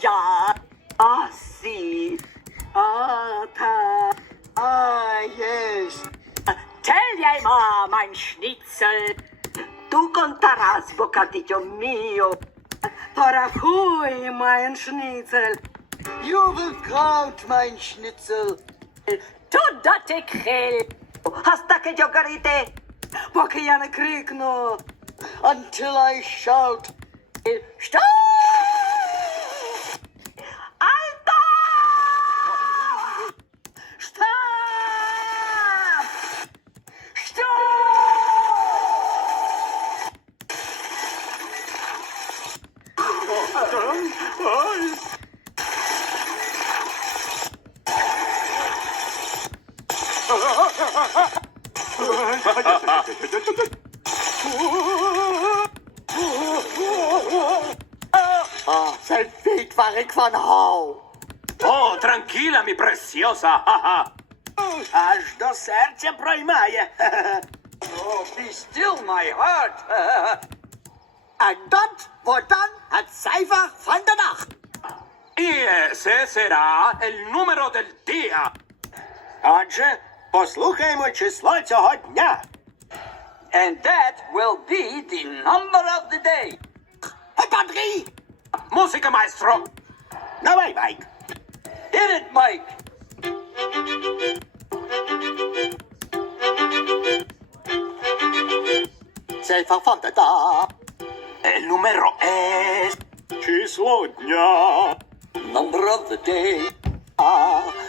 Ja, sì, ta, yes. Tell jij ma, mein Schnitzel. Tu contarás, bocadillo mio. Порахуй, mein Schnitzel. You will count, mein Schnitzel. Tu date крель. Hast таке говорите, поки я не крикну. Until I shout. Stopp! Alter! Stopp! Stopp! Zijn feet waar ik van hou. Oh, tranquila, mi preciosa. Аж до серця проймає. Oh, be still, my heart. En dat wordt dan het cijfer van de nacht. Y ese será el número del día. Отже, послухаємо число цього дня. And that will be the number of the day. Padri! Música, maestro. Давай, Майк. Hit it, Mike. Cijfer van de dag. El número es... Число дня. Number of the day.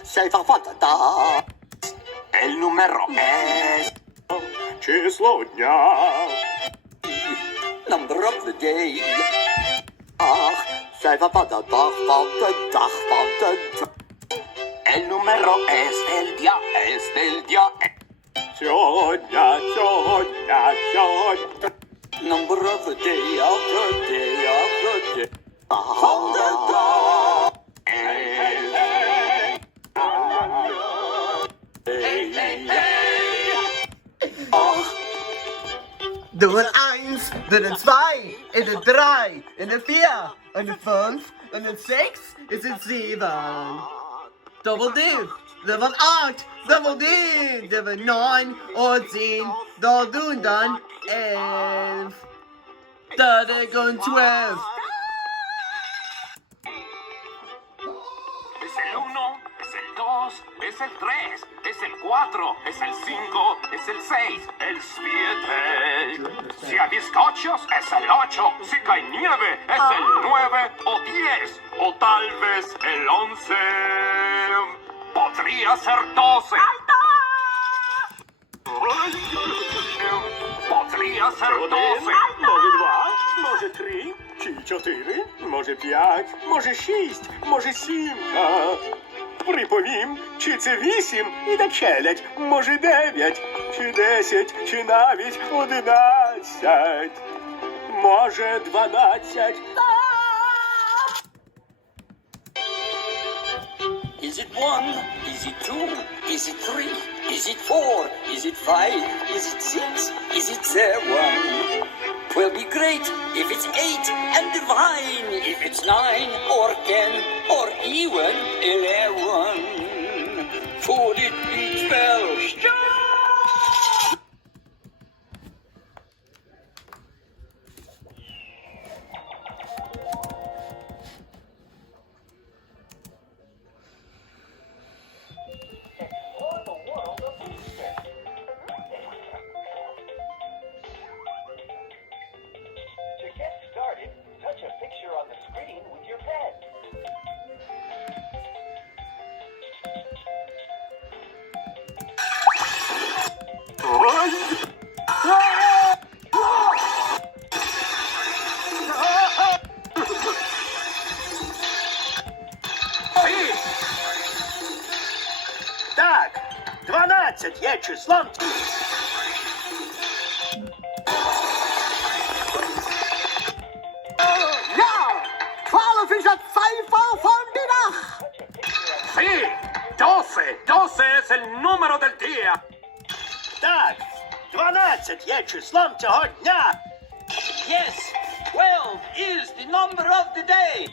Cijfer van de dag. El número es... Число дня. Number of the day. Cijfer van de dag, van de dag, van de dag. El número es del día, es del día. Сьогодні, сьогодні, сьогодні. Number of the day, of the day, of the day. Van de dag. Doe een 1, doe een 2, en een 3, en een 4, en een 5, en een 6, is een 7. Double D, dat was 8, double D, dat was 9, en 10, dat doen dan 11. Dat is gewoon 12. Es el 1, es el 2, es el 3, es el 4, es el 5, es el 6, el 7. Si hay bizcochos, es el 8. Si cae nieve, es el 9 o 10. O tal vez el 11. Podría ser 12. Podría ser 12. Може 2, може 3, чи 4, може 5, може 6, може 7. Приповім, чи це 8 і не челядь, може 9, чи 10, чи навіть 11, може 12. Is it 1? Is it 2? Is it 3? Is it 4? Is it 5? Is it 6? Is it 7? 'Twill be great if it's 8 and divine if it's 9 or 10 or even 11. Could it be 12? To get started, touch a picture on the screen with your pen. Так, 12 є числом. Ja! 12 is het cijfer van de dag! Sí, 12. 12 es el número del día. Так, 12 є числом цього дня. Yes, 12 is the number of the day.